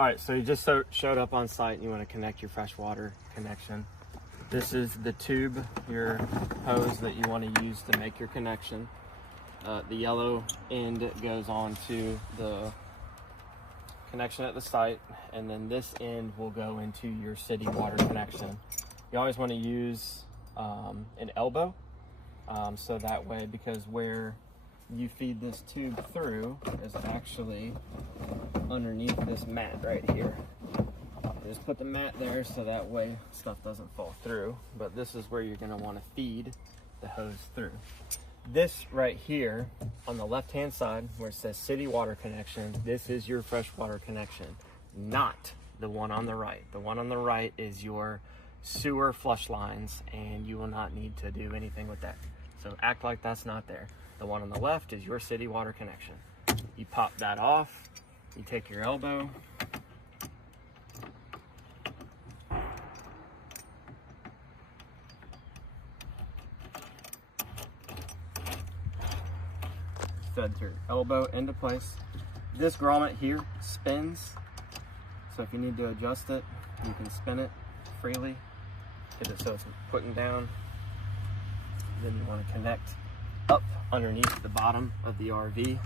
All right, so you just showed up on site and you want to connect your freshwater connection. This is the tube, your hose that you want to use to make your connection. The yellow end goes on to the connection at the site, and then this end will go into your city water connection. You always want to use an elbow, so that way, because where you feed this tube through is actually underneath this mat right here. Just put the mat there so that way stuff doesn't fall through, but this is where you're going to want to feed the hose through. This right here on the left hand side where it says city water connection, this is your freshwater connection, not the one on the right. The one on the right is your sewer flush lines, and you will not need to do anything with that. So act like that's not there. The one on the left is your city water connection. You pop that off, you take your elbow, thread your elbow into place. This grommet here spins, so if you need to adjust it, you can spin it freely. Get it so it's putting down. Then you want to connect up underneath the bottom of the RV,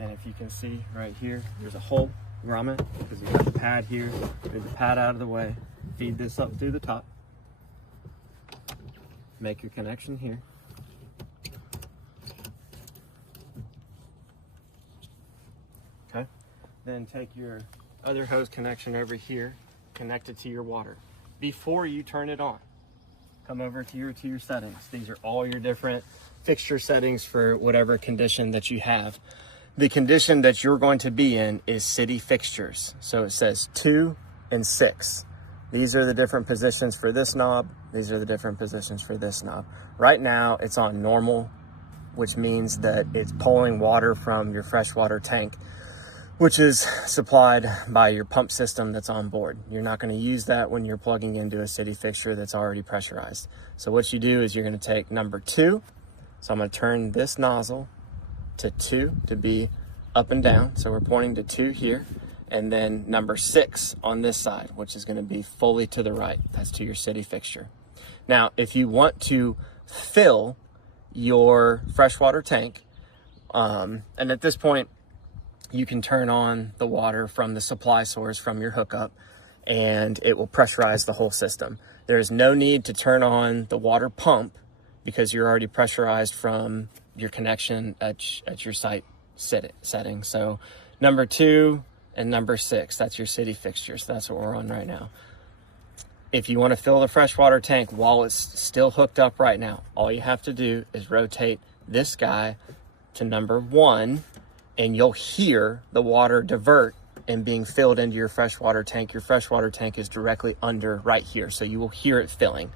and if you can see right here, there's a hole grommet because you got the pad here. Move the pad out of the way, feed this up through the top, make your connection here. Okay, then take your other hose connection over here, connect it to your water. Before you turn it on, come over to your settings. These are all your different fixture settings for whatever condition that you have. The condition that you're going to be in is city fixtures. So it says 2 and 6. These are the different positions for this knob. These are the different positions for this knob. Right now it's on normal, which means that it's pulling water from your freshwater tank, which is supplied by your pump system that's on board. You're not going to use that when you're plugging into a city fixture that's already pressurized. So what you do is you're going to take number 2. So I'm going to turn this nozzle to 2 to be up and down. So we're pointing to 2 here. And then number 6 on this side, which is going to be fully to the right. That's to your city fixture. Now, if you want to fill your freshwater tank, and at this point, you can turn on the water from the supply source from your hookup, and it will pressurize the whole system. There is no need to turn on the water pump because you're already pressurized from your connection at your site setting. So number 2 and number 6, that's your city fixtures. That's what we're on right now. If you want to fill the freshwater tank while it's still hooked up right now, all you have to do is rotate this guy to number 1, and you'll hear the water divert and being filled into your freshwater tank. Your freshwater tank is directly under right here, so you will hear it filling.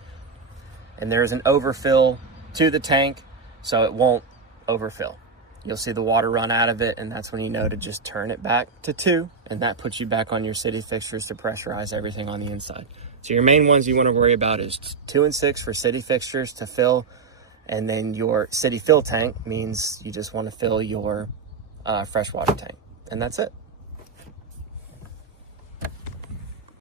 And there's an overfill to the tank, so it won't overfill. You'll see the water run out of it, and that's when you know to just turn it back to 2, and that puts you back on your city fixtures to pressurize everything on the inside. So your main ones you want to worry about is 2 and 6 for city fixtures to fill, and then your city fill tank means you just want to fill your freshwater tank, and that's it.